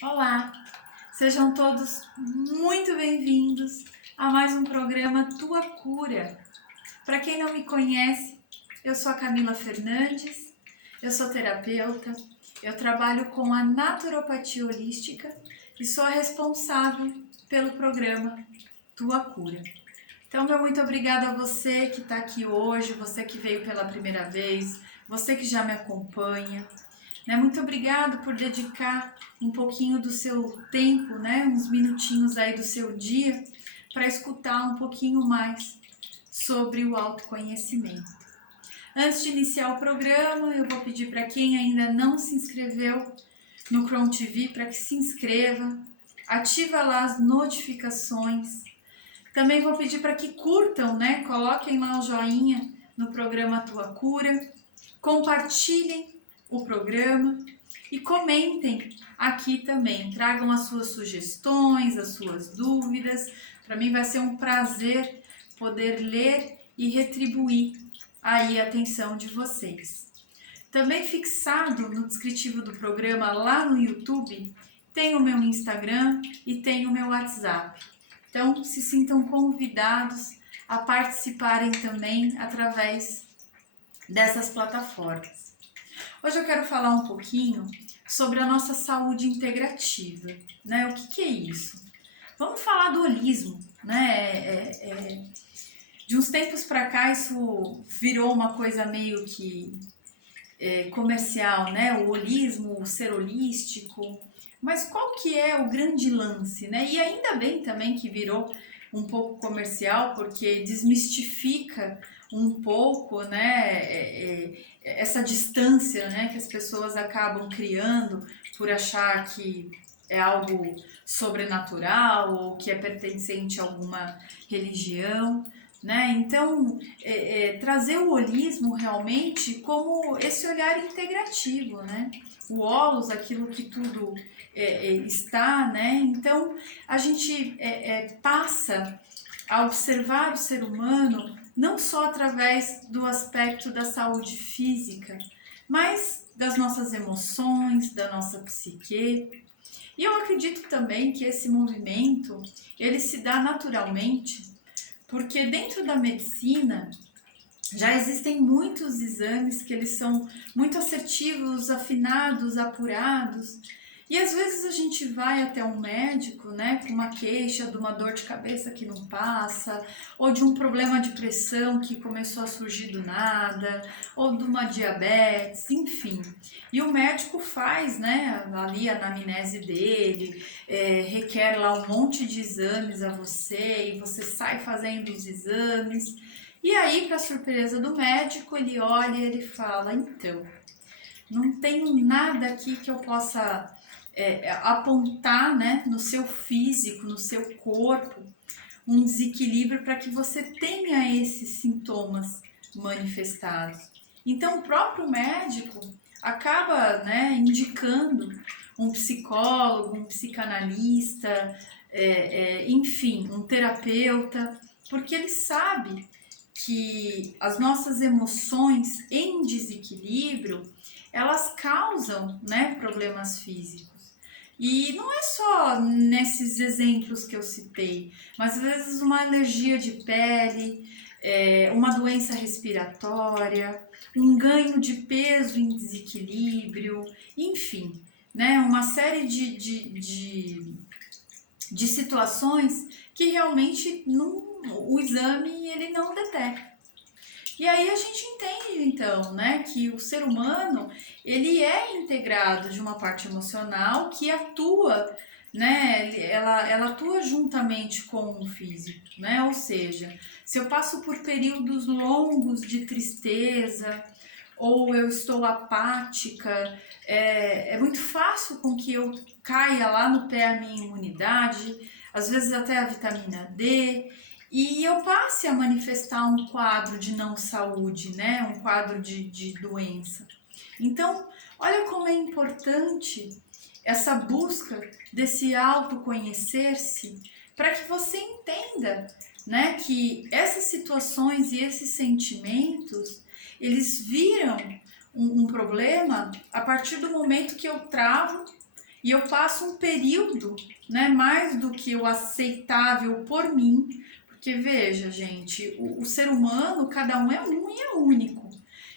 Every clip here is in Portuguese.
Olá, sejam todos muito bem-vindos a mais um programa Tua Cura. Para quem não me conhece, eu sou a Camila Fernandes, eu sou terapeuta, eu trabalho com a naturopatia holística e sou a responsável pelo programa Tua Cura. Então, meu muito obrigada a você que está aqui hoje, você que veio pela primeira vez, você que já me acompanha. Muito obrigado por dedicar um pouquinho do seu tempo, uns minutinhos aí do seu dia, para escutar um pouquinho mais sobre o autoconhecimento. Antes de iniciar o programa, eu vou pedir para quem ainda não se inscreveu no Chrome TV para que se inscreva, ativa lá as notificações. Também vou pedir para que curtam, coloquem lá o joinha no programa Tua Cura, compartilhem o programa e comentem aqui também. Tragam as suas sugestões, as suas dúvidas. Para mim vai ser um prazer poder ler e retribuir aí a atenção de vocês. Também fixado no descritivo do programa lá no YouTube, tem o meu Instagram e tem o meu WhatsApp. Então, se sintam convidados a participarem também através dessas plataformas. Hoje eu quero falar um pouquinho sobre a nossa saúde integrativa, O que é isso? Vamos falar do holismo, De uns tempos para cá isso virou uma coisa meio que comercial, O holismo, o ser holístico. Mas qual que é o grande lance, E ainda bem também que virou um pouco comercial, porque desmistifica um pouco, essa distância, que as pessoas acabam criando por achar que é algo sobrenatural ou que é pertencente a alguma religião. Então, trazer o holismo realmente como esse olhar integrativo, O holos, aquilo que tudo está, Então, a gente passa a observar o ser humano não só através do aspecto da saúde física, mas das nossas emoções, da nossa psique. E eu acredito também que esse movimento, ele se dá naturalmente porque dentro da medicina já existem muitos exames que eles são muito assertivos, afinados, apurados. E às vezes a gente vai até um médico, com uma queixa de uma dor de cabeça que não passa, ou de um problema de pressão que começou a surgir do nada, ou de uma diabetes, enfim. E o médico faz, ali a anamnese dele, requer lá um monte de exames a você, e você sai fazendo os exames. E aí, para surpresa do médico, ele olha e ele fala, então, não tenho nada aqui que eu possa apontar, no seu físico, no seu corpo, um desequilíbrio para que você tenha esses sintomas manifestados. Então, o próprio médico acaba, indicando um psicólogo, um psicanalista, enfim, um terapeuta, porque ele sabe que as nossas emoções em desequilíbrio, elas causam, problemas físicos. E não é só nesses exemplos que eu citei, mas às vezes uma alergia de pele, uma doença respiratória, um ganho de peso em desequilíbrio, enfim, uma série de situações que realmente o exame ele não detecta. E aí a gente entende, então, que o ser humano, ele é integrado de uma parte emocional que atua, ela atua juntamente com o físico, Ou seja, se eu passo por períodos longos de tristeza, ou eu estou apática, é muito fácil com que eu caia lá no pé a minha imunidade, às vezes até a vitamina D, e eu passe a manifestar um quadro de não saúde, um quadro de doença. Então, olha como é importante essa busca desse autoconhecer-se para que você entenda, que essas situações e esses sentimentos, eles viram um problema a partir do momento que eu travo e eu passo um período, né, mais do que o aceitável por mim, porque veja, gente, o ser humano, cada um e é único.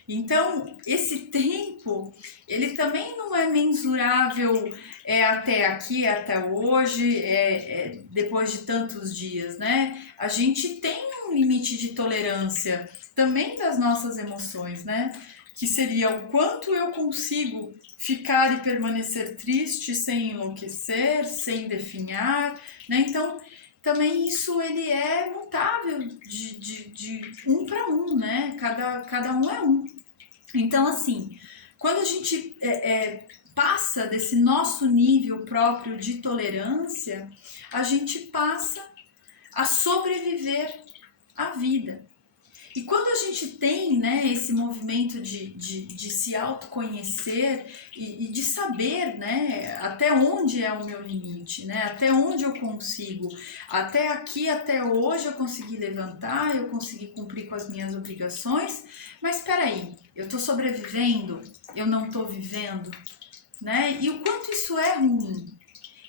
Então, esse tempo, ele também não é mensurável até aqui, até hoje, depois de tantos dias, né? A gente tem um limite de tolerância também das nossas emoções, né? Que seria o quanto eu consigo ficar e permanecer triste sem enlouquecer, sem definhar, né? Então, também isso ele é mutável de um para um, né? Cada um é um. Então, assim, quando a gente passa desse nosso nível próprio de tolerância, a gente passa a sobreviver à vida. E quando a gente tem, né, esse movimento de se autoconhecer e de saber, né, até onde é o meu limite, né, até onde eu consigo, até aqui, até hoje eu consegui levantar, eu consegui cumprir com as minhas obrigações, mas espera aí, eu estou sobrevivendo, eu não estou vivendo, né, e o quanto isso é ruim.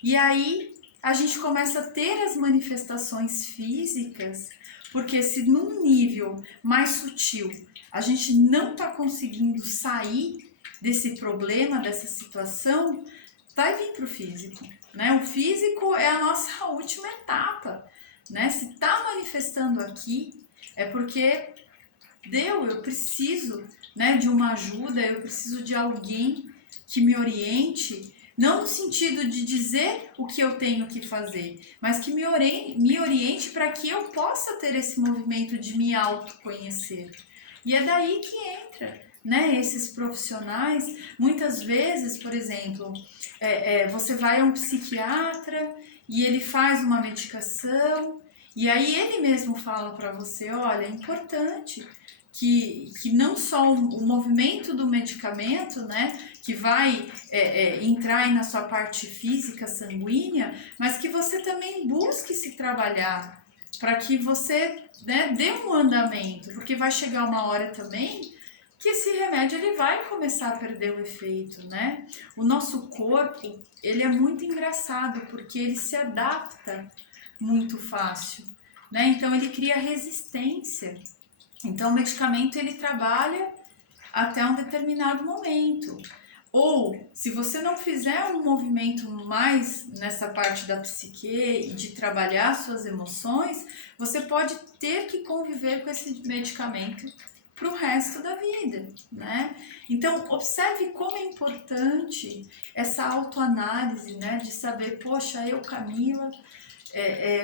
E aí a gente começa a ter as manifestações físicas, porque se num nível mais sutil a gente não está conseguindo sair desse problema, dessa situação, vai vir para o físico, né? O físico é a nossa última etapa, né? Se está manifestando aqui, é porque eu preciso, né, de uma ajuda, eu preciso de alguém que me oriente, não no sentido de dizer o que eu tenho que fazer, mas que me oriente para que eu possa ter esse movimento de me autoconhecer. E é daí que entra, né, esses profissionais. Muitas vezes, por exemplo, você vai a um psiquiatra e ele faz uma medicação e aí ele mesmo fala para você, olha, é importante que não só o movimento do medicamento, né, que vai entrar aí na sua parte física, sanguínea, mas que você também busque se trabalhar para que você, né, dê um andamento, porque vai chegar uma hora também que esse remédio ele vai começar a perder o efeito, né? O nosso corpo, ele é muito engraçado porque ele se adapta muito fácil, né? Então ele cria resistência. Então o medicamento ele trabalha até um determinado momento. Ou, se você não fizer um movimento mais nessa parte da psique e de trabalhar suas emoções, você pode ter que conviver com esse medicamento para o resto da vida, né? Então, observe como é importante essa autoanálise, né? De saber, poxa, eu, Camila,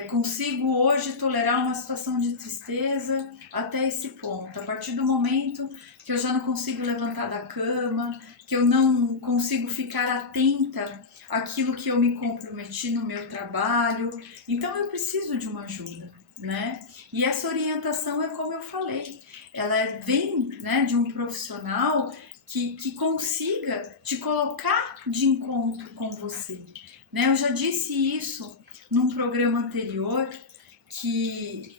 consigo hoje tolerar uma situação de tristeza até esse ponto. A partir do momento que eu já não consigo levantar da cama, que eu não consigo ficar atenta àquilo que eu me comprometi no meu trabalho, então eu preciso de uma ajuda, né? E essa orientação é como eu falei, ela vem, né, de um profissional que consiga te colocar de encontro com você, né? Eu já disse isso num programa anterior, que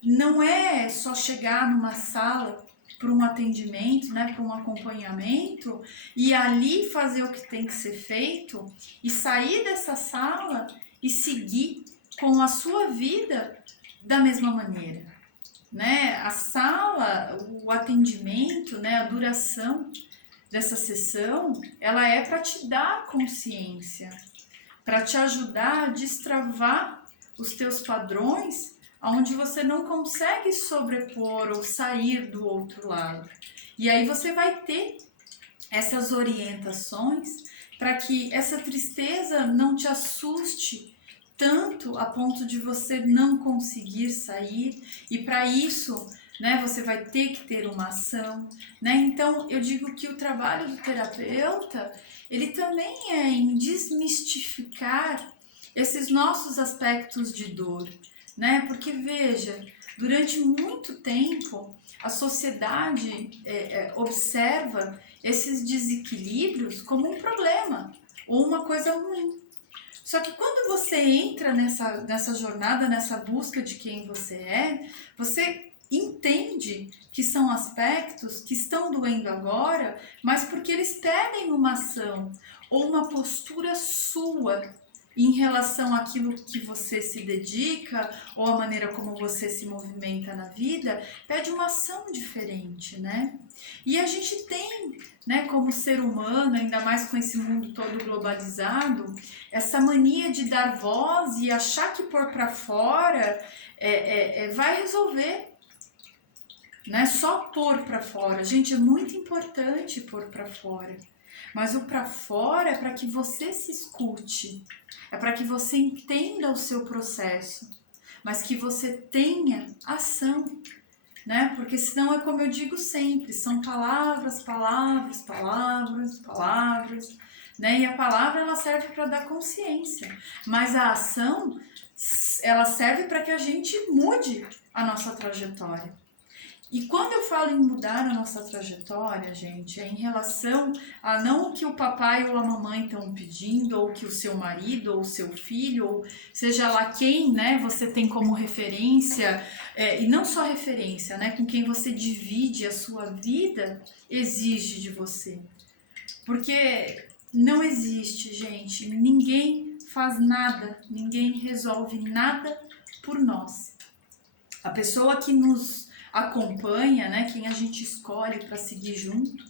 não é só chegar numa sala para um atendimento, né, para um acompanhamento e ali fazer o que tem que ser feito e sair dessa sala e seguir com a sua vida da mesma maneira, né? A sala, o atendimento, né, a duração dessa sessão, ela é para te dar consciência, para te ajudar a destravar os teus padrões, onde você não consegue sobrepor ou sair do outro lado. E aí você vai ter essas orientações para que essa tristeza não te assuste tanto a ponto de você não conseguir sair, e para isso, né, você vai ter que ter uma ação, né? Então eu digo que o trabalho do terapeuta, ele também é em desmistificar esses nossos aspectos de dor, né? Porque veja, durante muito tempo a sociedade observa esses desequilíbrios como um problema ou uma coisa ruim. Só que quando você entra nessa jornada, nessa busca de quem você entende que são aspectos que estão doendo agora, mas porque eles pedem uma ação. ou uma postura sua em relação àquilo que você se dedica ou a maneira como você se movimenta na vida, pede uma ação diferente, né? E a gente tem, né, como ser humano, ainda mais com esse mundo todo globalizado, essa mania de dar voz e achar que pôr para fora vai resolver, né? Só pôr para fora. Gente, é muito importante pôr para fora. Mas o para fora é para que você se escute, é para que você entenda o seu processo, mas que você tenha ação, né? Porque senão é como eu digo sempre, são palavras, palavras, palavras, palavras, né? E a palavra ela serve para dar consciência, mas a ação ela serve para que a gente mude a nossa trajetória. E quando eu falo em mudar a nossa trajetória, gente, é em relação a não o que o papai ou a mamãe estão pedindo, ou que o seu marido, ou o seu filho, ou seja lá quem, né, você tem como referência, e não só referência, né, com quem você divide a sua vida, exige de você. Porque não existe, gente, ninguém faz nada, ninguém resolve nada por nós. A pessoa que nos acompanha, né, quem a gente escolhe para seguir junto,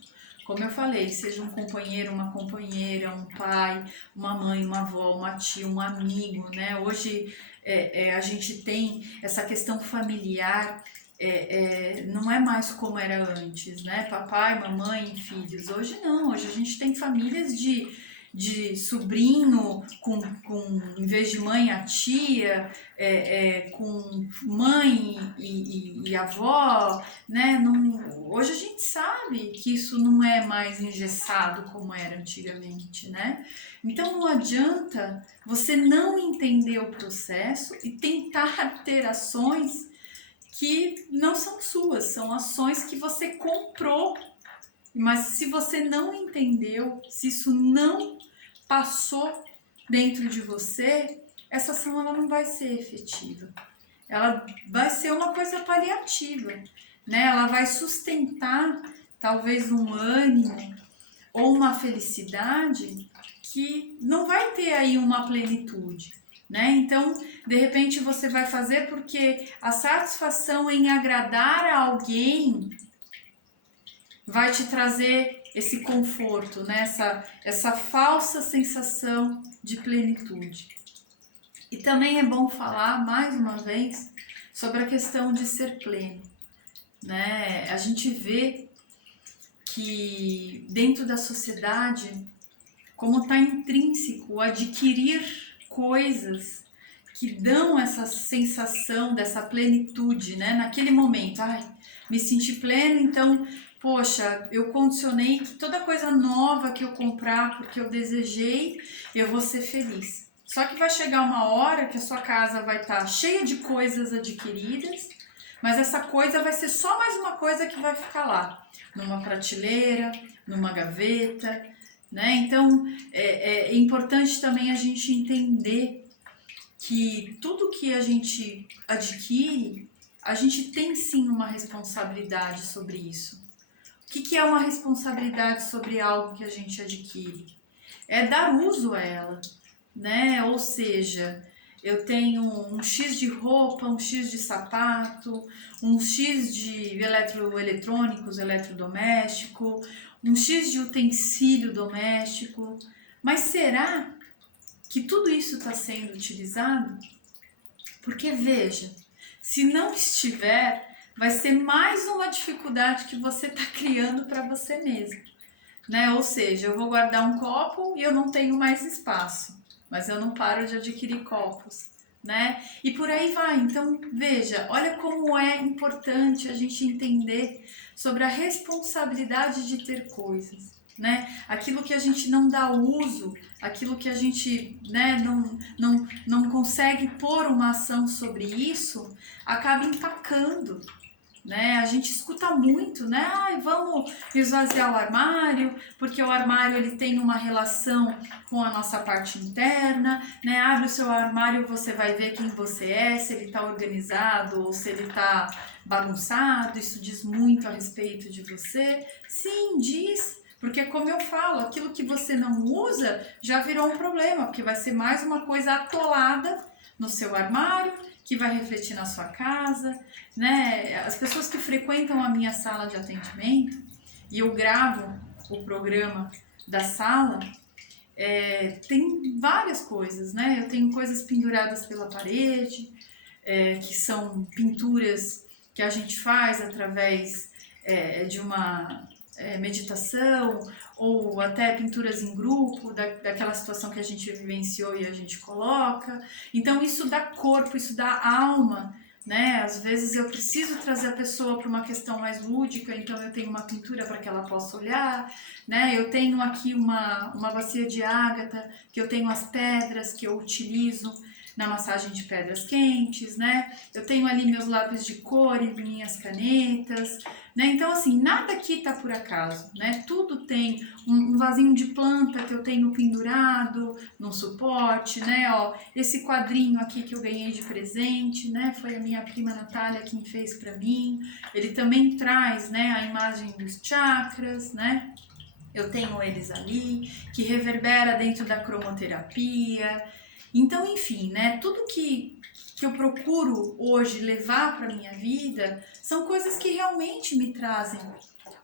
como eu falei, seja um companheiro, uma companheira, um pai, uma mãe, uma avó, uma tia, um amigo, né? Hoje a gente tem essa questão familiar, não é mais como era antes, né? Papai, mamãe, filhos. Hoje não, hoje a gente tem famílias de sobrinho, em vez de mãe, a tia, com mãe e avó, né? Hoje a gente sabe que isso não é mais engessado como era antigamente, né? Então não adianta você não entender o processo e tentar ter ações que não são suas, são ações que você comprou. Mas se você não entendeu, se isso não passou dentro de você, essa ação ela não vai ser efetiva. Ela vai ser uma coisa paliativa, né? Ela vai sustentar talvez um ânimo ou uma felicidade que não vai ter aí uma plenitude, né? Então, de repente você vai fazer porque a satisfação em agradar a alguém vai te trazer esse conforto, né? essa falsa sensação de plenitude. E também é bom falar, mais uma vez, sobre a questão de ser pleno, né? A gente vê que dentro da sociedade, como está intrínseco adquirir coisas que dão essa sensação dessa plenitude, né? Naquele momento, me senti pleno, então poxa, eu condicionei que toda coisa nova que eu comprar, porque eu desejei, eu vou ser feliz. Só que vai chegar uma hora que a sua casa vai estar cheia de coisas adquiridas, mas essa coisa vai ser só mais uma coisa que vai ficar lá, numa prateleira, numa gaveta, né? Então, é importante também a gente entender que tudo que a gente adquire, a gente tem sim uma responsabilidade sobre isso. O que é uma responsabilidade sobre algo que a gente adquire? É dar uso a ela, né? Ou seja, eu tenho um X de roupa, um X de sapato, um X de eletrônicos, eletrodoméstico, um X de utensílio doméstico. Mas será que tudo isso está sendo utilizado? Porque veja, se não estiver, vai ser mais uma dificuldade que você está criando para você mesmo, né? Ou seja, eu vou guardar um copo e eu não tenho mais espaço, mas eu não paro de adquirir copos, né? E por aí vai. Então, veja, olha como é importante a gente entender sobre a responsabilidade de ter coisas, né? Aquilo que a gente não dá uso, aquilo que a gente, né, não consegue pôr uma ação sobre isso, acaba empacando, né? A gente escuta muito, né? Vamos esvaziar o armário, porque o armário ele tem uma relação com a nossa parte interna, né? Abre o seu armário, você vai ver quem você é, se ele está organizado ou se ele está bagunçado. Isso diz muito a respeito de você. Sim, diz, Porque como eu falo, aquilo que você não usa já virou um problema, porque vai ser mais uma coisa atolada no seu armário, que vai refletir na sua casa, né? As pessoas que frequentam a minha sala de atendimento, e eu gravo o programa da sala, tem várias coisas, né? Eu tenho coisas penduradas pela parede, que são pinturas que a gente faz através de uma meditação, ou até pinturas em grupo, daquela situação que a gente vivenciou e a gente coloca. Então isso dá corpo, isso dá alma, né? Às vezes eu preciso trazer a pessoa para uma questão mais lúdica, então eu tenho uma pintura para que ela possa olhar, né? Eu tenho aqui uma bacia de ágata, que eu tenho as pedras que eu utilizo na massagem de pedras quentes, né? Eu tenho ali meus lápis de cor e minhas canetas, né? Então, assim, nada aqui tá por acaso, né? Tudo tem um vasinho de planta que eu tenho pendurado num suporte, né? Ó, esse quadrinho aqui que eu ganhei de presente, né? Foi a minha prima Natália quem fez para mim. Ele também traz, né, a imagem dos chakras, né? Eu tenho eles ali, que reverbera dentro da cromoterapia. Então, enfim, né, tudo que eu procuro hoje levar para minha vida são coisas que realmente me trazem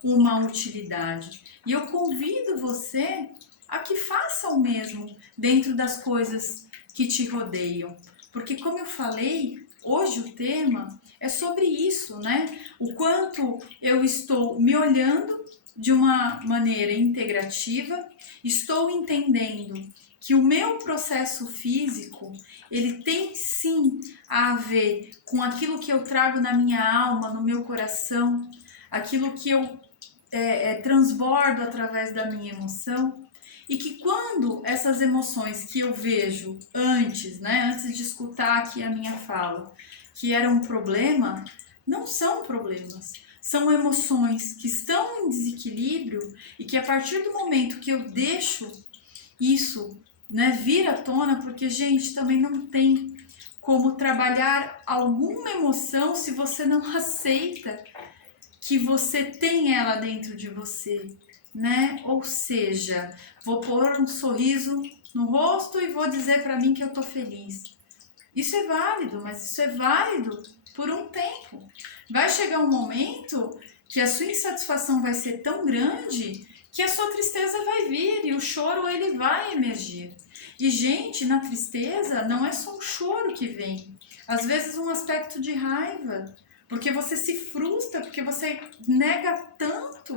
uma utilidade. E eu convido você a que faça o mesmo dentro das coisas que te rodeiam. Porque, como eu falei, hoje o tema é sobre isso, né? O quanto eu estou me olhando de uma maneira integrativa, estou entendendo que o meu processo físico, ele tem sim a ver com aquilo que eu trago na minha alma, no meu coração, aquilo que eu transbordo através da minha emoção, e que quando essas emoções que eu vejo antes, né, antes de escutar aqui a minha fala, que era um problema, não são problemas. São emoções que estão em desequilíbrio e que a partir do momento que eu deixo isso, né, vir à tona, porque, gente, também não tem como trabalhar alguma emoção se você não aceita que você tem ela dentro de você, né? Ou seja, vou pôr um sorriso no rosto e vou dizer para mim que eu tô feliz. Isso é válido, mas isso é válido por um tempo. Vai chegar um momento que a sua insatisfação vai ser tão grande que a sua tristeza vai vir e o choro ele vai emergir. E, gente, na tristeza não é só o choro que vem. Às vezes um aspecto de raiva, porque você se frustra, porque você nega tanto,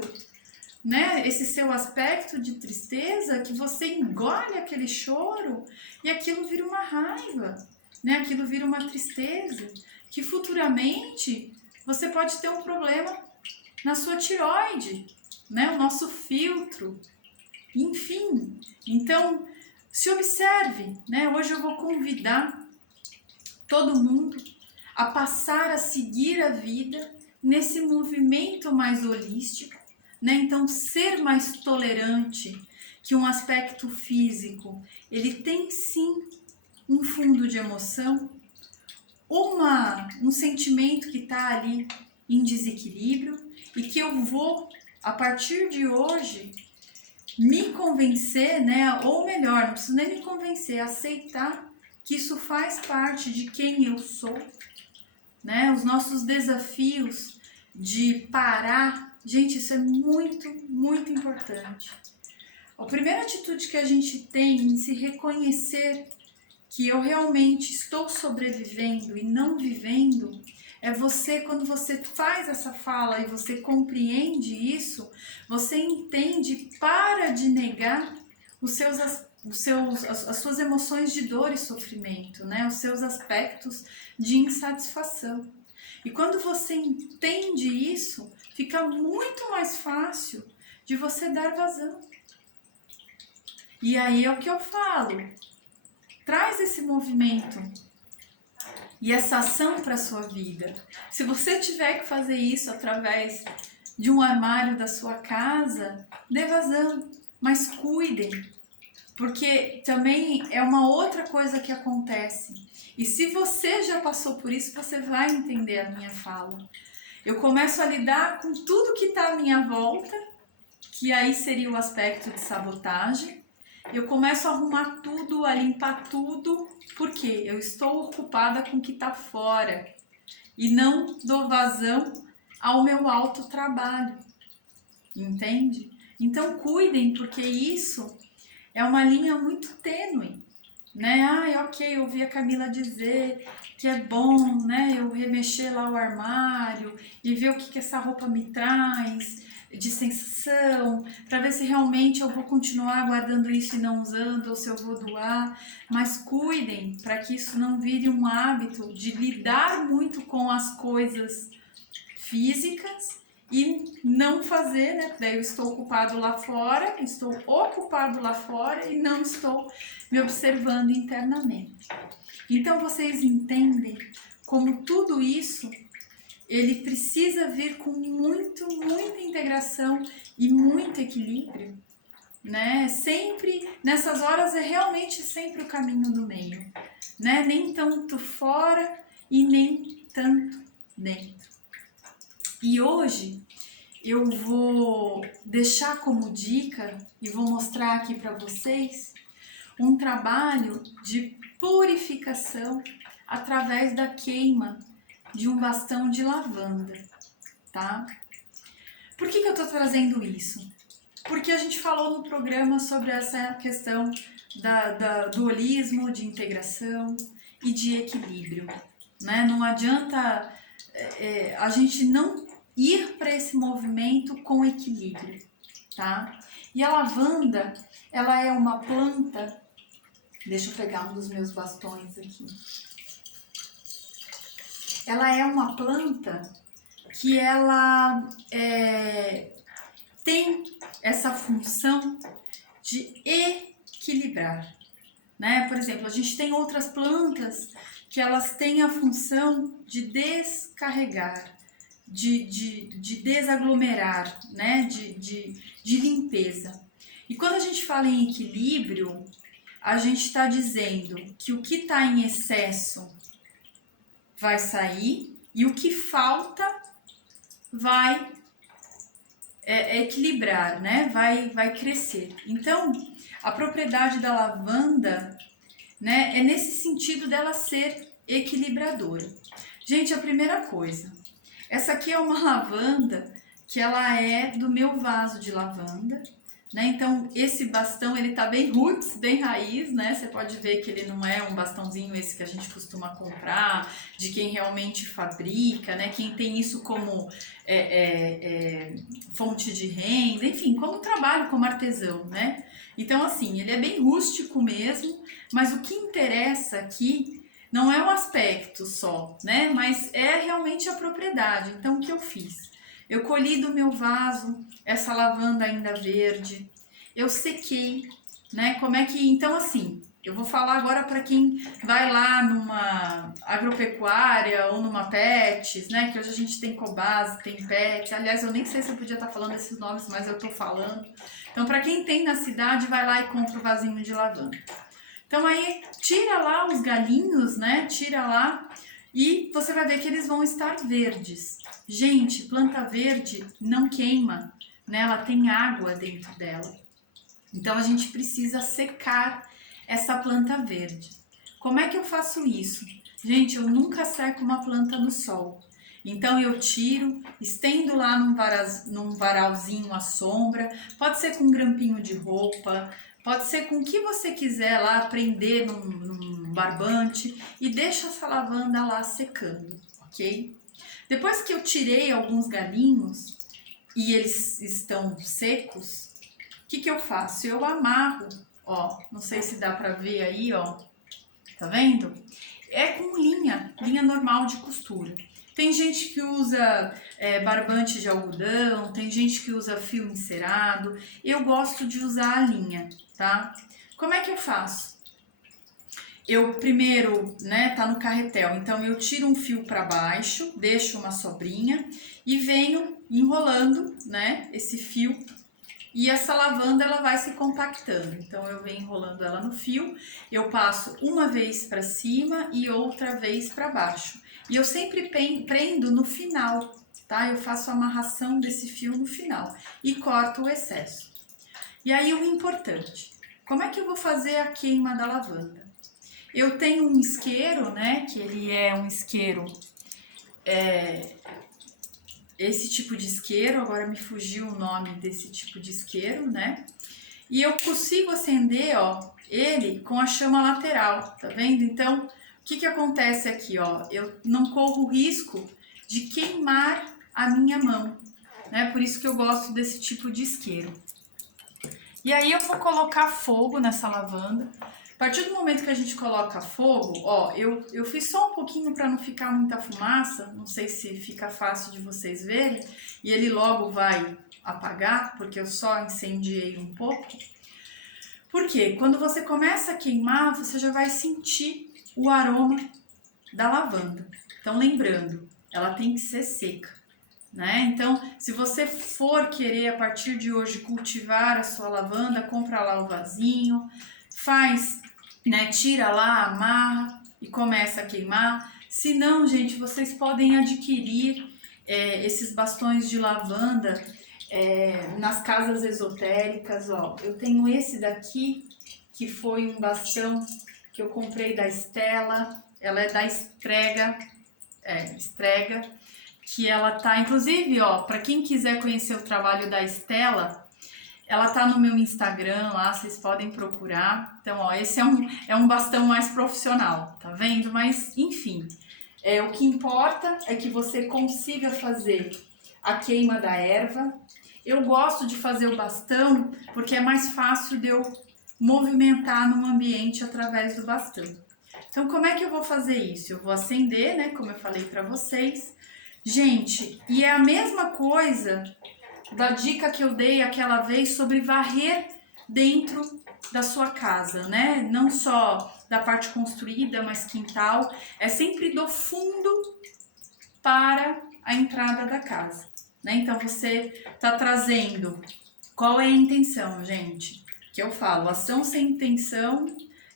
né, esse seu aspecto de tristeza que você engole aquele choro e aquilo vira uma raiva, né? Aquilo vira uma tristeza, que futuramente você pode ter um problema na sua tireoide, né? O nosso filtro, enfim. Então, se observe, né? Hoje eu vou convidar todo mundo a passar a seguir a vida nesse movimento mais holístico, né? Então, ser mais tolerante, que um aspecto físico, ele tem sim um fundo de emoção, um sentimento que está ali em desequilíbrio e que eu vou, a partir de hoje, me convencer, né? Ou melhor, não preciso nem me convencer, aceitar que isso faz parte de quem eu sou, né? Os nossos desafios de parar, gente, isso é muito, muito importante. A primeira atitude que a gente tem em se reconhecer que eu realmente estou sobrevivendo e não vivendo, é você, quando você faz essa fala e você compreende isso, você entende, para de negar as suas emoções de dor e sofrimento, né? Os seus aspectos de insatisfação. E quando você entende isso, fica muito mais fácil de você dar vazão. E aí é o que eu falo. Traz esse movimento e essa ação para a sua vida. Se você tiver que fazer isso através de um armário da sua casa, dê vazão, mas cuidem, porque também é uma outra coisa que acontece. E se você já passou por isso, você vai entender a minha fala. Eu começo a lidar com tudo que está à minha volta que aí seria o aspecto de sabotagem. Eu começo a arrumar tudo, a limpar tudo, porque eu estou ocupada com o que está fora e não dou vazão ao meu autotrabalho, entende? Então cuidem, porque isso é uma linha muito tênue, né? Ai, ok, eu ouvi a Camila dizer que é bom, né, eu remexer lá o armário e ver o que essa roupa me traz de sensação, para ver se realmente eu vou continuar guardando isso e não usando, ou se eu vou doar. Mas cuidem para que isso não vire um hábito de lidar muito com as coisas físicas e não fazer, né? Daí eu estou ocupado lá fora e não estou me observando internamente. Então vocês entendem como tudo isso ele precisa vir com muita integração e muito equilíbrio, né? Sempre nessas horas é realmente sempre o caminho do meio, né? Nem tanto fora e nem tanto dentro. E hoje eu vou deixar como dica e vou mostrar aqui para vocês um trabalho de purificação através da queima de um bastão de lavanda, tá? Por que eu tô trazendo isso? Porque a gente falou no programa sobre essa questão do holismo, de integração e de equilíbrio, né? Não adianta a gente não ir para esse movimento com equilíbrio, tá? E a lavanda, ela é uma planta. Deixa eu pegar um dos meus bastões aqui. Ela é uma planta que ela tem essa função de equilibrar, né? Por exemplo, a gente tem outras plantas que elas têm a função de descarregar, de desaglomerar, né? De limpeza. E quando a gente fala em equilíbrio, a gente está dizendo que o que está em excesso vai sair e o que falta vai equilibrar, né? Vai crescer. Então, a propriedade da lavanda, né, é nesse sentido dela ser equilibradora. Gente, a primeira coisa, essa aqui é uma lavanda que ela é do meu vaso de lavanda, né? Então esse bastão ele tá bem roots, bem raiz, né? Você pode ver que ele não é um bastãozinho esse que a gente costuma comprar, de quem realmente fabrica, né? Quem tem isso como fonte de renda, enfim, como trabalho, como artesão, né? Então assim, ele é bem rústico mesmo, mas o que interessa aqui não é o aspecto só, né? Mas é realmente a propriedade. Então o que eu fiz? Eu colhi do meu vaso essa lavanda ainda verde, eu sequei, né? Como é que... Então, assim, eu vou falar agora para quem vai lá numa agropecuária ou numa Pets, né? Que hoje a gente tem Cobase, tem Pets. Aliás, eu nem sei se eu podia estar falando esses nomes, mas eu tô falando. Então, para quem tem na cidade, vai lá e compra o vasinho de lavanda. Então, aí, tira lá os galinhos, né? Tira lá e você vai ver que eles vão estar verdes. Gente, planta verde não queima, né? Ela tem água dentro dela. Então a gente precisa secar essa planta verde. Como é que eu faço isso? Gente, eu nunca seco uma planta no sol. Então eu tiro, estendo lá num varalzinho à sombra, pode ser com um grampinho de roupa, pode ser com o que você quiser lá, prender num barbante e deixa essa lavanda lá secando, ok? Depois que eu tirei alguns galinhos e eles estão secos, o que eu faço? Eu amarro, ó, não sei se dá pra ver aí, ó, tá vendo? É com linha normal de costura. Tem gente que usa barbante de algodão, tem gente que usa fio encerado. Eu gosto de usar a linha, tá? Como é que eu faço? Eu primeiro, né, tá no carretel, então eu tiro um fio para baixo, deixo uma sobrinha e venho enrolando, né, esse fio. E essa lavanda ela vai se compactando. Então eu venho enrolando ela no fio, eu passo uma vez para cima e outra vez para baixo. E eu sempre prendo no final, tá? Eu faço a amarração desse fio no final e corto o excesso. E aí o importante, como é que eu vou fazer a queima da lavanda? Eu tenho um isqueiro, né, que ele é um isqueiro, esse tipo de isqueiro, agora me fugiu o nome desse tipo de isqueiro, né? E eu consigo acender, ó, ele com a chama lateral, tá vendo? Então, o que que acontece aqui, ó? Eu não corro o risco de queimar a minha mão, né? Por isso que eu gosto desse tipo de isqueiro. E aí eu vou colocar fogo nessa lavanda. A partir do momento que a gente coloca fogo, ó, eu fiz só um pouquinho para não ficar muita fumaça, não sei se fica fácil de vocês verem, e ele logo vai apagar, porque eu só incendiei um pouco. Porque quando você começa a queimar, você já vai sentir o aroma da lavanda. Então, lembrando, ela tem que ser seca, né? Então, se você for querer a partir de hoje cultivar a sua lavanda, compra lá o vasinho, faz, né? Tira lá, amarra e começa a queimar. Se não, gente, vocês podem adquirir esses bastões de lavanda nas casas esotéricas, ó. Eu tenho esse daqui, que foi um bastão que eu comprei da Estela, ela é da Estrega, que ela tá, inclusive, ó, para quem quiser conhecer o trabalho da Estela, ela tá no meu Instagram lá, vocês podem procurar. Então, ó, esse é um bastão mais profissional, tá vendo? Mas, enfim, o que importa é que você consiga fazer a queima da erva. Eu gosto de fazer o bastão porque é mais fácil de eu movimentar no ambiente através do bastão. Então, como é que eu vou fazer isso? Eu vou acender, né, como eu falei para vocês. Gente, e é a mesma coisa da dica que eu dei aquela vez sobre varrer dentro da sua casa, né? Não só da parte construída, mas quintal. É sempre do fundo para a entrada da casa, né? Então, você está trazendo... Qual é a intenção, gente? Que eu falo, ação sem intenção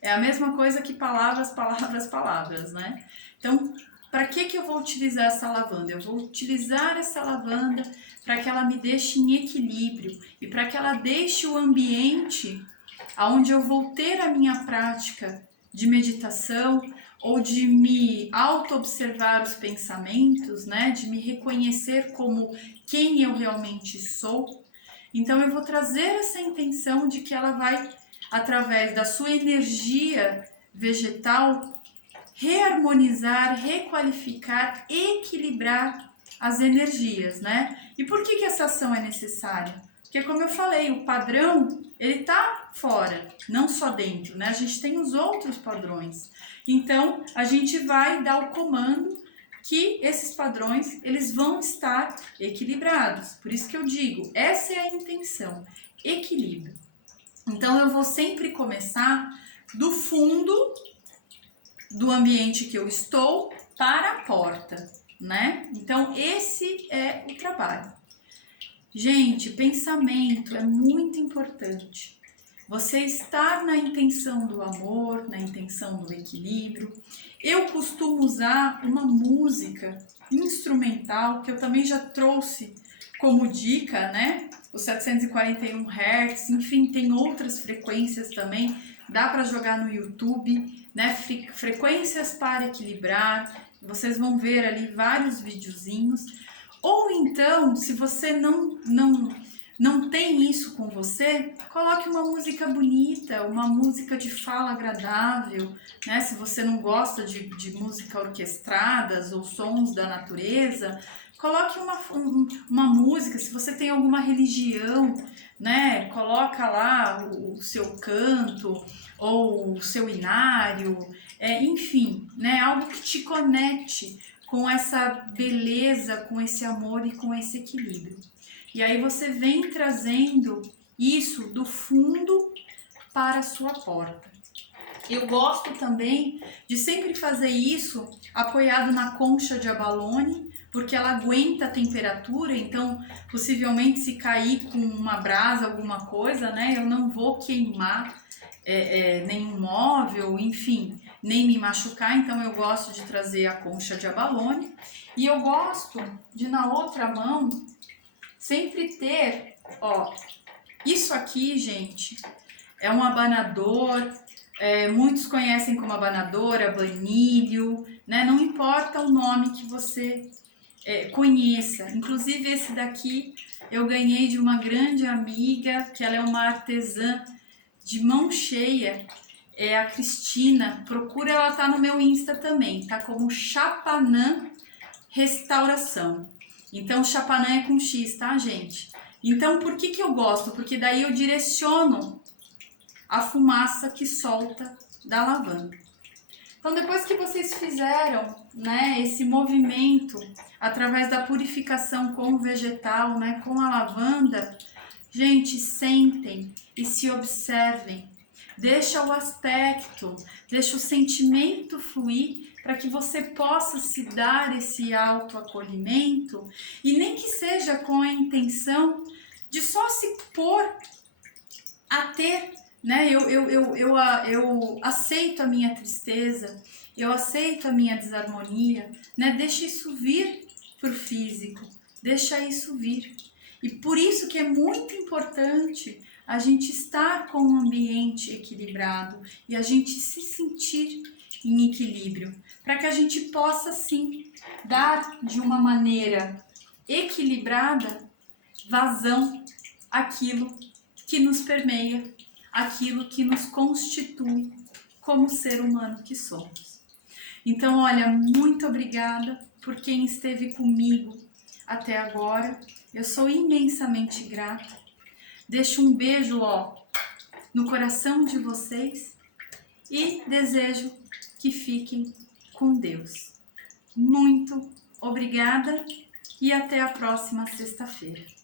é a mesma coisa que palavras, palavras, palavras, né? Então, para que eu vou utilizar essa lavanda? Eu vou utilizar essa lavanda para que ela me deixe em equilíbrio e para que ela deixe o ambiente onde eu vou ter a minha prática de meditação ou de me auto-observar os pensamentos, né? De me reconhecer como quem eu realmente sou. Então, eu vou trazer essa intenção de que ela vai, através da sua energia vegetal, reharmonizar, requalificar, equilibrar as energias, né? E por que essa ação é necessária? Porque, como eu falei, o padrão, ele tá fora, não só dentro, né? A gente tem os outros padrões. Então, a gente vai dar o comando que esses padrões, eles vão estar equilibrados. Por isso que eu digo, essa é a intenção, equilíbrio. Então, eu vou sempre começar do fundo do ambiente que eu estou para a porta, né? Então, esse é o trabalho. Gente, pensamento é muito importante. Você estar na intenção do amor, na intenção do equilíbrio. Eu costumo usar uma música instrumental, que eu também já trouxe como dica, né? Os 741 Hz, enfim, tem outras frequências também. Dá para jogar no YouTube, né? Frequências para equilibrar. Vocês vão ver ali vários videozinhos. Ou então, se você não tem isso com você, coloque uma música bonita, uma música de fala agradável, né? Se você não gosta de música orquestradas ou sons da natureza, coloque uma música. Se você tem alguma religião, né? Coloca lá o seu canto ou o seu inário, enfim, né? Algo que te conecte com essa beleza, com esse amor e com esse equilíbrio. E aí você vem trazendo isso do fundo para a sua porta. Eu gosto também de sempre fazer isso apoiado na concha de abalone, porque ela aguenta a temperatura, então possivelmente se cair com uma brasa, alguma coisa, né, eu não vou queimar nenhum móvel, enfim, nem me machucar, então eu gosto de trazer a concha de abalone. E eu gosto de, na outra mão, sempre ter, ó, isso aqui, gente, é um abanador, muitos conhecem como abanador, abanilho, né? Não importa o nome que você conheça. Inclusive esse daqui eu ganhei de uma grande amiga, que ela é uma artesã de mão cheia, é a Cristina. Procura, ela tá no meu Insta também, tá como Chapanã Restauração. Então Chapanã é com X, tá, gente? Então por que eu gosto? Porque daí eu direciono a fumaça que solta da lavanda. Então depois que vocês fizeram, né, esse movimento através da purificação com o vegetal, né, com a lavanda, gente, sentem e se observem. Deixa o aspecto, deixa o sentimento fluir para que você possa se dar esse autoacolhimento e nem que seja com a intenção de só se pôr a ter, né? Eu aceito a minha tristeza, eu aceito a minha desarmonia, né? Deixa isso vir pro físico, deixa isso vir. E por isso que é muito importante a gente estar com um ambiente equilibrado e a gente se sentir em equilíbrio, para que a gente possa sim dar de uma maneira equilibrada vazão àquilo que nos permeia, aquilo que nos constitui como ser humano que somos. Então, olha, muito obrigada por quem esteve comigo até agora. Eu sou imensamente grata. Deixo um beijo, ó, no coração de vocês e desejo que fiquem com Deus. Muito obrigada e até a próxima sexta-feira.